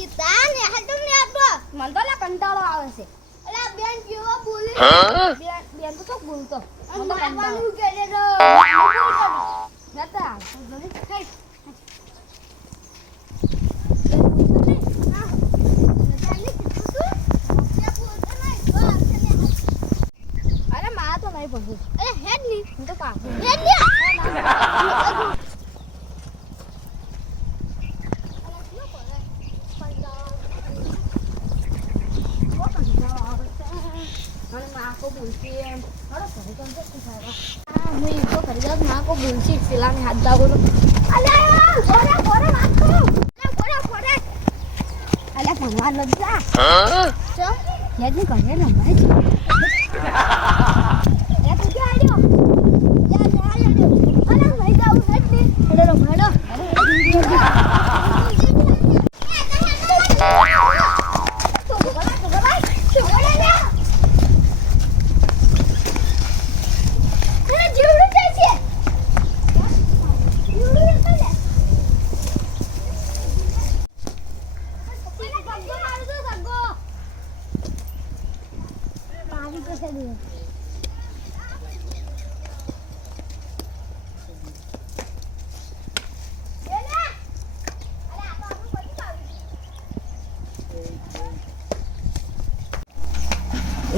ઈતા ને હાલ તમને આપો મન તો લા કંટાળો આવે છે અલા બેન કેવો બોલે બેન તો શું બોલતો મારવાનું કે દે તો નતા જલ્દી ખાઈ અરે મારા તો નહીં પડતું અરે હેડ ની હું તો પા હેડ ની Silang hadd dahulu. Alah, bora aku. Bora. Alah, mana lagi? So, jadi kau ni nama aja. Ya tu dia ayo. Ya ayo. Alah, mai kau hati. Ada mana?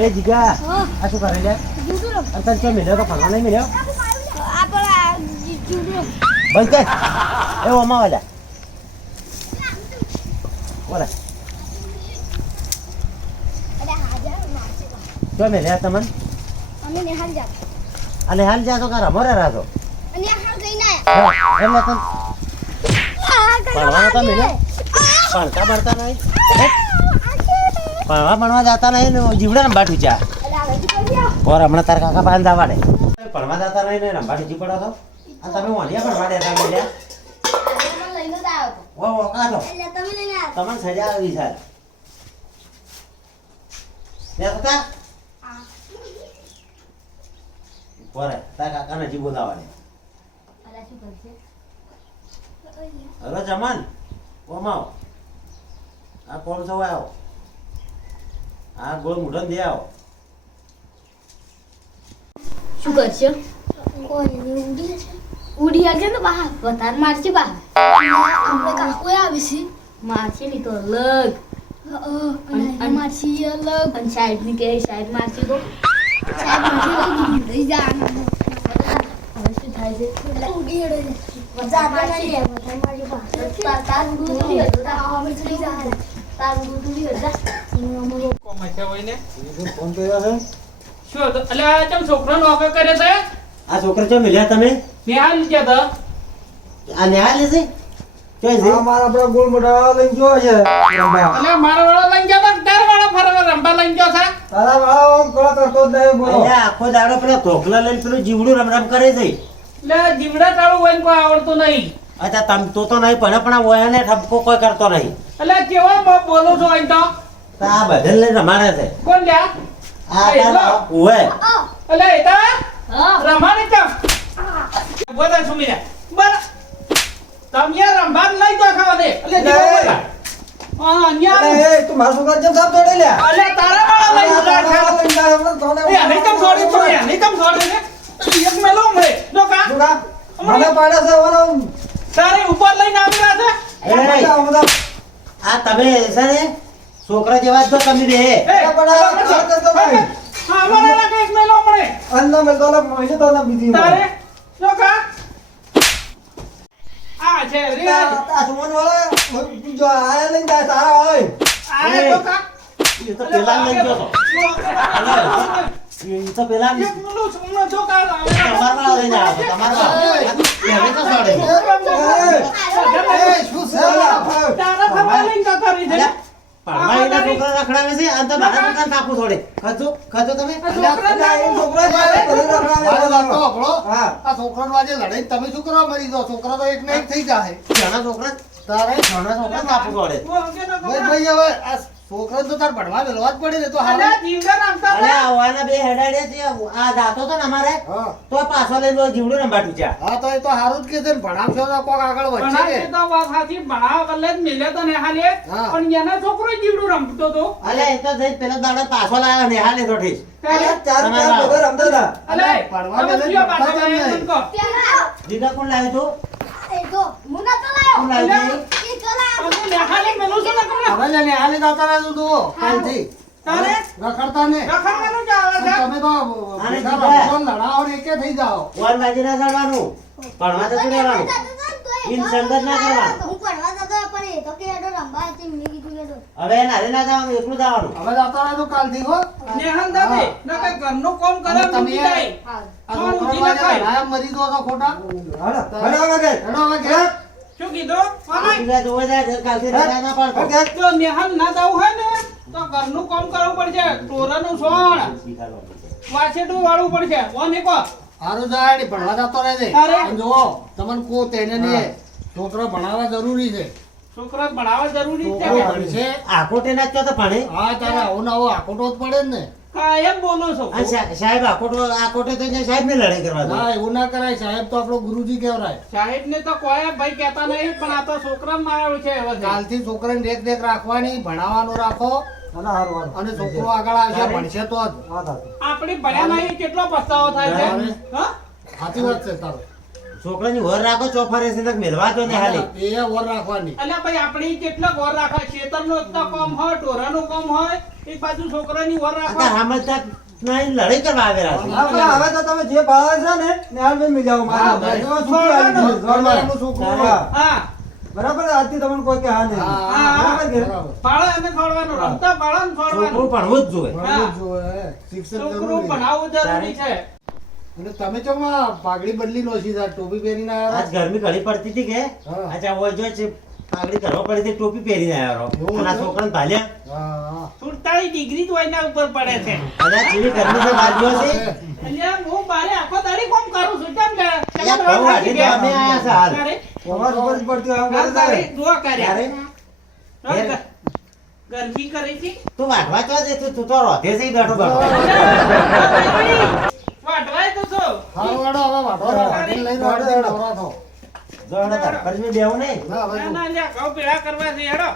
Eh jika, aku kare લે. અંતર કે મેલ્યો તો ફરવા નહીં મેલ્યો. આપણા judo. બસ કે. એ ઓમાં વાલા. ઓલા. અરે હાજર મારશે. તો મેલ્યા તમન. અમે ને હાલ જા. અને હાલ જા તો કારા મોરે રાજો. અને હાલ જઈને આયા. એમ તો ભણવા તો મેલ્યો. ભણતા ભણતા નહીં. ભણવા જતા નહીં ને જીવડા ને બાટુ ચા. ઓર હમણાં તાર કાકા પાન દાવાડે. ભણવા જતા નહીં ને રંબાટી જી પડો તો. આ તમે ઓલિયા ભણવા દેતા મેલ્યા. મને લઈને જ આવ્યો તો. ઓ કાઢો. એટલે તમે લઈને આવ્યા. તમને સજા આવી છે. લે કાકા. ઓરે તાર કાકાને જી બોલાવાડે. અલા શું કરશે? અરે જમાન. ઓમાવ. આ કોણ છો આવો? આ ગોળ મુઢન દે આવો. શું કરશે? કોઈ ઉડી આવશે ને બહાર વધારે મારશે બહાર આપણે કાકો આવી છે મારશે ની તો અલગ અને મારશે અલગ અને સાઈડ ની કે સાઈડ મારશે તો સાઈડ મારશે તો લઈ જા હવે શું થાય છે ઉડી હેડે મજા મારશે વધારે મારશે બહાર તાર ઉડી હેડે તાર અમે ચડી જા તાર ઉડી હેડે કોમાં છે હોય ને ફોન કર્યો છે? શું હતો એટલે આ ચમ છોકરો નોકર કરે છે આ છોકરા ચો મિલ્યા તમે? નિહાલ ગયા હતા આ ન્યા લે છે? ચોય છે? મારા આપડા ગોળ મોટા લઈને જો છે રંબા. એટલે મારા વાળા લઈને ગયા હતા તાર વાળા ફરવા રંબા લઈને ગયો છે તારા વાળા આમ કરો કરતો જ નહીં બોલો. અહીંયા આખો દાડો પેલા ધોકલા લઈને પેલું જીવડું રમ કરે છે. એટલે જીવડા કાળું હોય ને કોઈ આવડતું નહીં અચ્છા તમ તો નહીં પણ આ ઓયાને ઠપકો કોઈ કરતો નહીં. એટલે કેવા બોલો છો અહીં તો તો આ બદલ લઈને રમાડે છે. કોણ લ્યા આ એટલો? તાર ઓય. એટલે એ તો રમાડી ચમ બોલા સુમી જા તમે રંબા લઈ તો ખાવા દે એટલે જીવો બોલા હા ન્યા એ તું મારા છોકરા જેમ સાપ તોડી લે. એટલે તારા વાળા લઈ તારા ખાવા વાળા લઈને જાય હમણાં તોડે. એ નહીં તમ છોડી તો એ નહીં તમ છોડી ને એક મેલો મળે જો કા છોકરા, મને પાડે છે ઓલો. તારે ઉપર લઈને આવી રહ્યા છે એ બધા બધા આ તમે છે ને છોકરા જેવા જ તો તમે બે. એ પણ આ કરતો નહીં. હા અમારે ના કઈક મેલો મળે અન્ના મેં તો મહિને તો ના બીજી તારે જો કા આ છે રિયા આ સુમન વાળા જો આયા લઈને જાય તારા વાળા. આ જો કા એ તો પેલા લઈ ગયો તો. એ તો પેલા એક મેલો સુમનો જો કા તમારા લઈને આવ્યો તો. તમારા એને તો છોડે. એ શું છે? તારા ફરવા લઈને જતા રહી છે ભણવા એના છોકરા રખડાવે છે અને તો મારા છોકરાને કાપું છોડે. ખાજો તમે? છોકરા હા. આ છોકરાને વાજે લડાઈ તમે શું કરવા મરી દો છોકરા તો એક ને એક થઈ જાય ઘણા છોકરા તારે ઘણા છોકરા કાપું છોડે. ભાઈ હવે આ છોકરાને તો તાર ભણવા મેલવા જ પડે ને તો અલે હારું. જીવડા રમતા અરે હતા. આવવાના બે હેડાડ્યા છે આ દાતો તો ને અમારે હા તો પાછો લઈને જીવડું રંબાટું છે હા તો એ તો હારું જ કે છે ને ભણાવશો તો કોક આગળ વધશે ભણાવશે કે તો વાત સાચી, ભણાવવા બદલે જ મેલે તો નેહાલે. હા. પણ એના છોકરો જીવડું રમતો હતો. અલે એ તો જઈ પેલા દાડો પાછો લાવ્યો ને હાલે તો ઠીક ત્યારે ચાર ચાર બધા રમતા હતા. અલે ભણવા તમે બદલે કયો ભણતા પાછો કેમ લાવ્યો નહીં? મને કહો. દીદા કોણ લાવ્યું તું કોણ અલે, લાવ્યું તમે નેહાલે મેલું છો ને તમને? હવે લે ને હાલે દાતા રહેજો તું કાલથી તારે રખડતા ને રખડવાનું જ આવે છે. તમે તો આને ભેગા જીગા. રમશો ને લડાવો ને એકે થઈ જાઓ વન બાજી ના ચડવાનું ભણવા જતું રહેવાનું ઇન સંગત ના કરવાનું હવે એને હારે ના જવાનું એકલું જવાનું હવે દાતા રહેજો કાલથી હો નેહાલ દાદે, નકર ઘરનું કામ કરે અને તમે મૂકી જાય. આ કોણ છોકરા ઉઠી ના વાળા ખાય? લાયા મરી દો તો ખોટા હાલો, હાલો હવે ઘેર. હેડો હવે ઘેર. શું કીધું? મામા, બીજા જોવા જાય કાલથી રજા ના પાડતો ઘેર. જો નેહાલ ના જવું હોય ને તો ઘરનું કામ કરવું પડશે. ટોરાનું સોણ, વાછેટું વાળવું પડશે. ઓને કહો. હારું જાય ને ભણવા જતો રહેજે અરે. અને જુઓ તમને કો તેને નહીં છોકરો ભણાવવા જરૂરી છે છોકરા ભણાવવા જરૂરી જ છોકરો છે. ભણશે આકોટે નાચતો તો ભણે હા તારે આવો ને આવો આકોટો જ પડે જ ને કાયમ બોલો છો. અને સાહેબ આકોટે તો અહીંયા સાહેબ ને લડાઈ કરવા દો ના એવું ના કરાય સાહેબ તો આપણો ગુરુજી કહેવાય સાહેબ ને તો કોઈ ભાઈ કહેતા નહીં, પણ આ તો છોકરા માર્યો છે હવે. કાલથી છોકરાને દેખ દેખ રાખવાની ભણાવવાનું રાખો હાલો, હારું, હારું. અને છોકરો આગળ આવશે ભણશે તો જ વાત હાચી. આપણી ભણ્યા નહીં કેટલો પસ્તાવો થાય છે. બરાબર. હા? સાચી વાત છે તારો છોકરાની વર રાખો ચોફારે છે મેલવા દો ને હાલે એ વર રાખવાની અલ્યા ભાઈ આપણી કેટલા વર રાખવા, ખેતરનું તો કામ હોય, ઢોરાનું કામ હોય, એક બાજુ છોકરાની વર રાખવા. અત્યારે સમજતા નહીં લડાઈ કરવા આવેલા છે હા, પણ હવે તો તમે જે ભાવે છે ને નિહાલભાઈ મિલાવો મારા. હા, ભાઈ. એમાં છૂટી આવી ગયું છે. છોકરાનું છોકરું હા. હા, બરાબર ને? આજથી તમને કોઈ કે હા નહીં. હા, બરાબર કે? બરાબર. ભાડે અને છોડવાનું, રમતા ભાડે ને છોકરું છોડવાનું. ભણવું જ જોઈએ ભણવું જ જોઈએ. શિક્ષણ છોકરું જરૂરી છે. ભણાવવું જરૂરી છે. અને તમે ચમ આ પાઘડી બદલી લો સીધા ટોપી પહેરીને આજ આવ્યા ગરમી ઘણી પડતી હતી કે હા. અચ્છા હોય જો છે પાઘડી કરવા પડી હતી ટોપી પહેરીને આવ્યો એવું અને આ છે? છોકરાને ભાલ્યા હા, હા. 47 ડિગ્રી જ એના ઉપર પડે છે. અલ્યા જેવી ગરમી છે બાજુઓ છે અલ્યા હું બારે આખો દાડી કામ કરું છું. કેમ કે અલ્યા કહું આજે તો અમે આયા છે હાલ તારે? અવાજ ઉપર જ પડતી હોય, આમ હા, કરે તારે તારે. દુઆ કર્યા. ત્યારે હા, ગરમી કરી છે. તું વાટવા ચો છે તું તો રોધે છે બેઠો બેઠો વાટવાય તો છો. હારું વાળો હવે વાઢો રે. વાઢીને લઈને વાઢો, નવરા થો. જો હડો તાર, પરમી બેહું નહીં ના, હવે ના જો. ના અલ્યા ઘઉં પીળા કરવા છે હેડો.